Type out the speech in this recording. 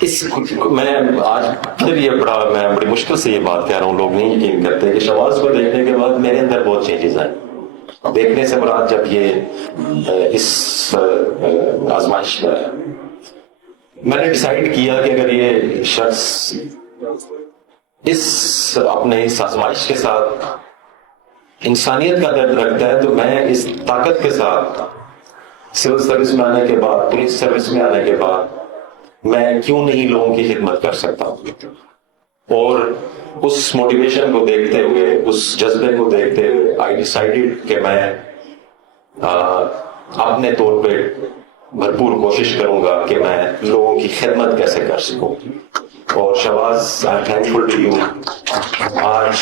میں آج پھر یہ میں بڑی مشکل سے یہ بات کہہ رہا ہوں، لوگ نہیں یقین کرتے کہ شواز کو دیکھنے کے بعد میرے اندر بہت چینجز آئے. دیکھنے سے مراد جب یہ اس آزمائش کا میں نے ڈیسائیڈ کیا کہ اگر یہ شخص اپنے اس آزمائش کے ساتھ انسانیت کا درد رکھتا ہے تو میں اس طاقت کے ساتھ سول سروس میں آنے کے بعد، پولیس سروس میں آنے کے بعد میں کیوں نہیں لوگوں کی خدمت کر سکتا ہوں. اور اس موٹیویشن کو دیکھتے ہوئے، اس جذبے کو دیکھتے ہوئے آئی ڈیسائیڈڈ کہ میں اپنے طور پہ بھرپور کوشش کروں گا کہ میں لوگوں کی خدمت کیسے کر سکوں. اور شواز، I am thankful to you. آج